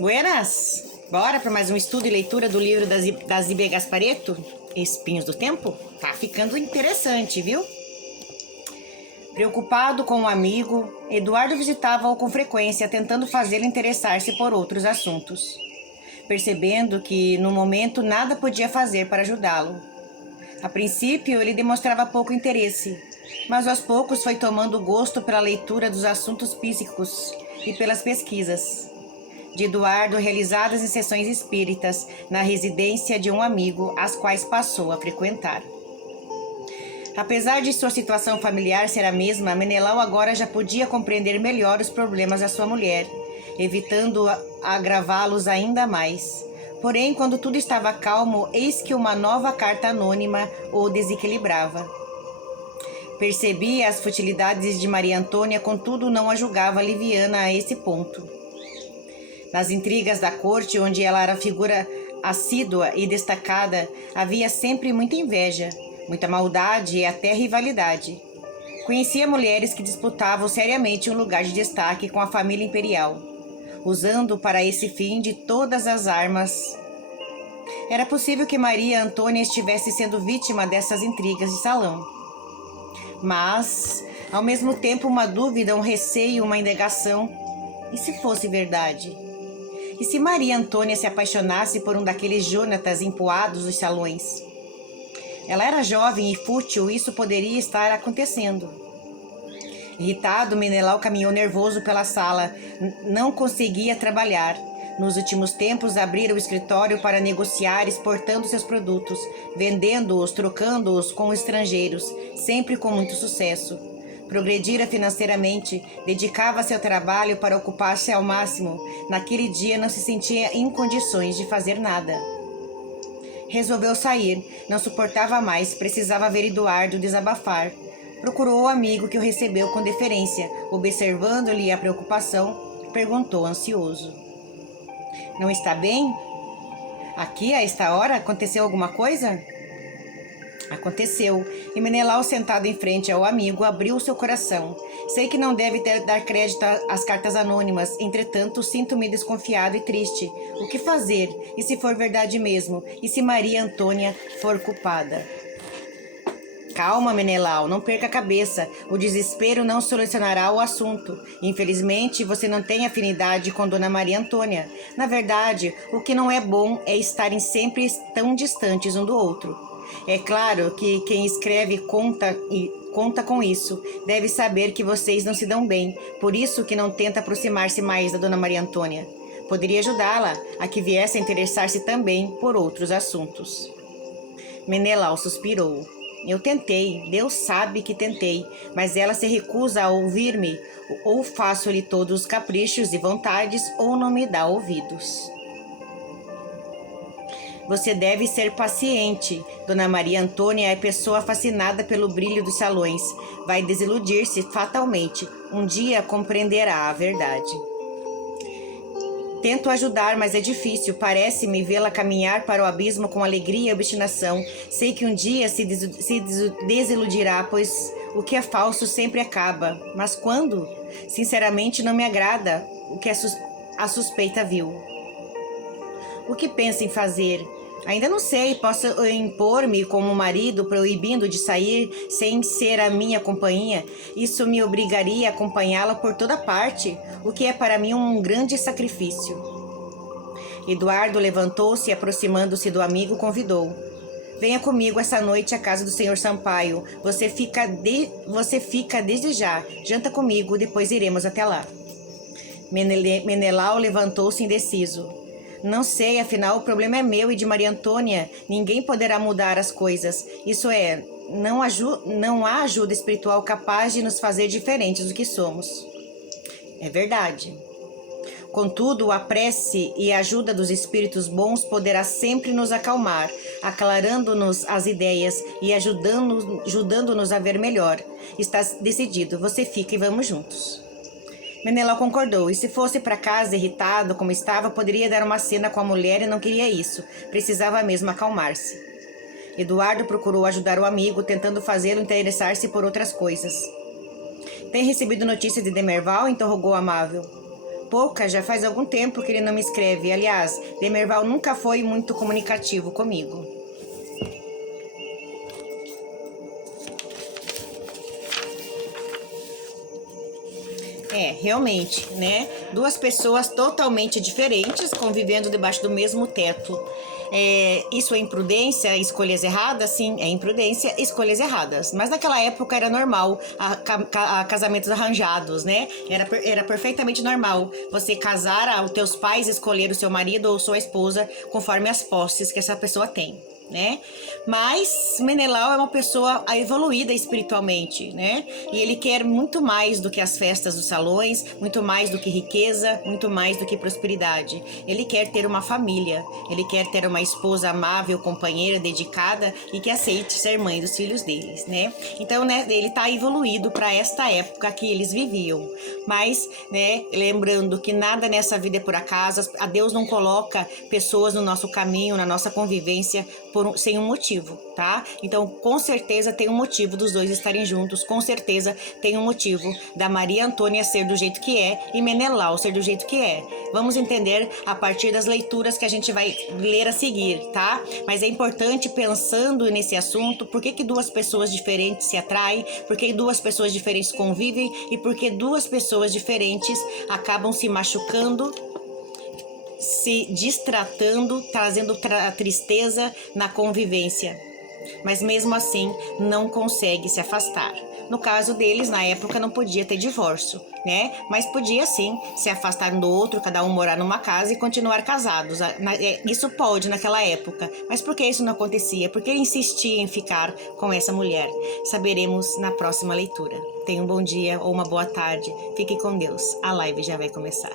Buenas! Bora para mais um estudo e leitura do livro da Zíbia Gasparetto, Espinhos do Tempo? Tá ficando interessante, viu? Preocupado com um amigo, Eduardo visitava-o com frequência, tentando fazê-lo interessar-se por outros assuntos. Percebendo que, no momento, nada podia fazer para ajudá-lo. A princípio, ele demonstrava pouco interesse, mas aos poucos foi tomando gosto pela leitura dos assuntos psíquicos e pelas pesquisas de Eduardo realizadas em sessões espíritas na residência de um amigo, as quais passou a frequentar. Apesar de sua situação familiar ser a mesma, Menelau agora já podia compreender melhor os problemas da sua mulher, evitando agravá-los ainda mais. Porém, quando tudo estava calmo, eis que uma nova carta anônima o desequilibrava. Percebia as futilidades de Maria Antônia, contudo não a julgava liviana a esse ponto. Nas intrigas da corte, onde ela era figura assídua e destacada, havia sempre muita inveja, muita maldade e até rivalidade. Conhecia mulheres que disputavam seriamente um lugar de destaque com a família imperial, usando para esse fim de todas as armas. Era possível que Maria Antônia estivesse sendo vítima dessas intrigas de salão. Mas, ao mesmo tempo, uma dúvida, um receio, uma indagação. E se fosse verdade? E se Maria Antônia se apaixonasse por um daqueles Jonatas empoados dos salões? Ela era jovem e fútil, isso poderia estar acontecendo. Irritado, Menelau caminhou nervoso pela sala. Não conseguia trabalhar. Nos últimos tempos, abrira o escritório para negociar, exportando seus produtos, vendendo-os, trocando-os com estrangeiros, sempre com muito sucesso. Progredira financeiramente, dedicava-se ao trabalho para ocupar-se ao máximo. Naquele dia não se sentia em condições de fazer nada. Resolveu sair, não suportava mais, precisava ver Eduardo desabafar. Procurou o amigo que o recebeu com deferência, observando-lhe a preocupação, perguntou ansioso: "Não está bem? Aqui, a esta hora, aconteceu alguma coisa?" Aconteceu, e Menelau, sentado em frente ao amigo, abriu seu coração. Sei que não deve dar crédito às cartas anônimas, entretanto, sinto-me desconfiado e triste. O que fazer? E se for verdade mesmo? E se Maria Antônia for culpada? Calma, Menelau, não perca a cabeça. O desespero não solucionará o assunto. Infelizmente, você não tem afinidade com Dona Maria Antônia. Na verdade, o que não é bom é estarem sempre tão distantes um do outro. É claro que quem escreve conta com isso. Deve saber que vocês não se dão bem, por isso que não tenta aproximar-se mais da Dona Maria Antônia. Poderia ajudá-la a que viesse a interessar-se também por outros assuntos. Menelau suspirou. Eu tentei, Deus sabe que tentei, mas ela se recusa a ouvir-me. Ou faço-lhe todos os caprichos e vontades, ou não me dá ouvidos. Você deve ser paciente. Dona Maria Antônia é pessoa fascinada pelo brilho dos salões. Vai desiludir-se fatalmente. Um dia compreenderá a verdade. Tento ajudar, mas é difícil. Parece-me vê-la caminhar para o abismo com alegria e obstinação. Sei que um dia se desiludirá, pois o que é falso sempre acaba. Mas quando? Sinceramente, não me agrada o que a suspeita viu. O que pensa em fazer? Ainda não sei, posso impor-me como marido, proibindo de sair sem ser a minha companhia. Isso me obrigaria a acompanhá-la por toda parte, o que é para mim um grande sacrifício. Eduardo levantou-se e, aproximando-se do amigo, convidou. Venha comigo essa noite à casa do Sr. Sampaio. Você fica desde já. Janta comigo, depois iremos até lá. Menelau levantou-se indeciso. Não sei, afinal o problema é meu e de Maria Antônia. Ninguém poderá mudar as coisas. Isso é, não há ajuda espiritual capaz de nos fazer diferentes do que somos. É verdade. Contudo, a prece e a ajuda dos espíritos bons poderá sempre nos acalmar, aclarando-nos as ideias e ajudando-nos a ver melhor. Está decidido, você fica e vamos juntos. Menelau concordou, e se fosse para casa irritado como estava, poderia dar uma cena com a mulher e não queria isso. Precisava mesmo acalmar-se. Eduardo procurou ajudar o amigo, tentando fazê-lo interessar-se por outras coisas. Tem recebido notícias de Demerval? Interrogou amável. Pouca já faz algum tempo que ele não me escreve. Aliás, Demerval nunca foi muito comunicativo comigo. Realmente, né? Duas pessoas totalmente diferentes convivendo debaixo do mesmo teto. Isso é imprudência, escolhas erradas? Sim, é imprudência, escolhas erradas. Mas naquela época era normal a casamentos arranjados, né? Era perfeitamente normal você casar, os teus pais escolher o seu marido ou sua esposa conforme as posses que essa pessoa tem, né? Mas Menelau é uma pessoa evoluída espiritualmente, né? E ele quer muito mais do que as festas dos salões, muito mais do que riqueza, muito mais do que prosperidade. Ele quer ter uma família, ele quer ter uma esposa amável, companheira, dedicada e que aceite ser mãe dos filhos deles, né? Então, né, ele está evoluído para esta época que eles viviam. Mas, né, lembrando que nada nessa vida é por acaso, a Deus não coloca pessoas no nosso caminho, na nossa convivência sem um motivo, tá? Então, com certeza tem um motivo dos dois estarem juntos, com certeza tem um motivo da Maria Antônia ser do jeito que é e Menelau ser do jeito que é. Vamos entender a partir das leituras que a gente vai ler a seguir, tá? Mas é importante, pensando nesse assunto, por que duas pessoas diferentes se atraem, por que duas pessoas diferentes convivem e por que duas pessoas diferentes acabam se machucando, se distratando, trazendo tristeza na convivência, mas mesmo assim não consegue se afastar. No caso deles, na época não podia ter divórcio, né? Mas podia sim se afastar um do outro, cada um morar numa casa e continuar casados. Isso pode naquela época, mas por que isso não acontecia? Por que ele insistia em ficar com essa mulher? Saberemos na próxima leitura. Tenha um bom dia ou uma boa tarde. Fique com Deus. A live já vai começar.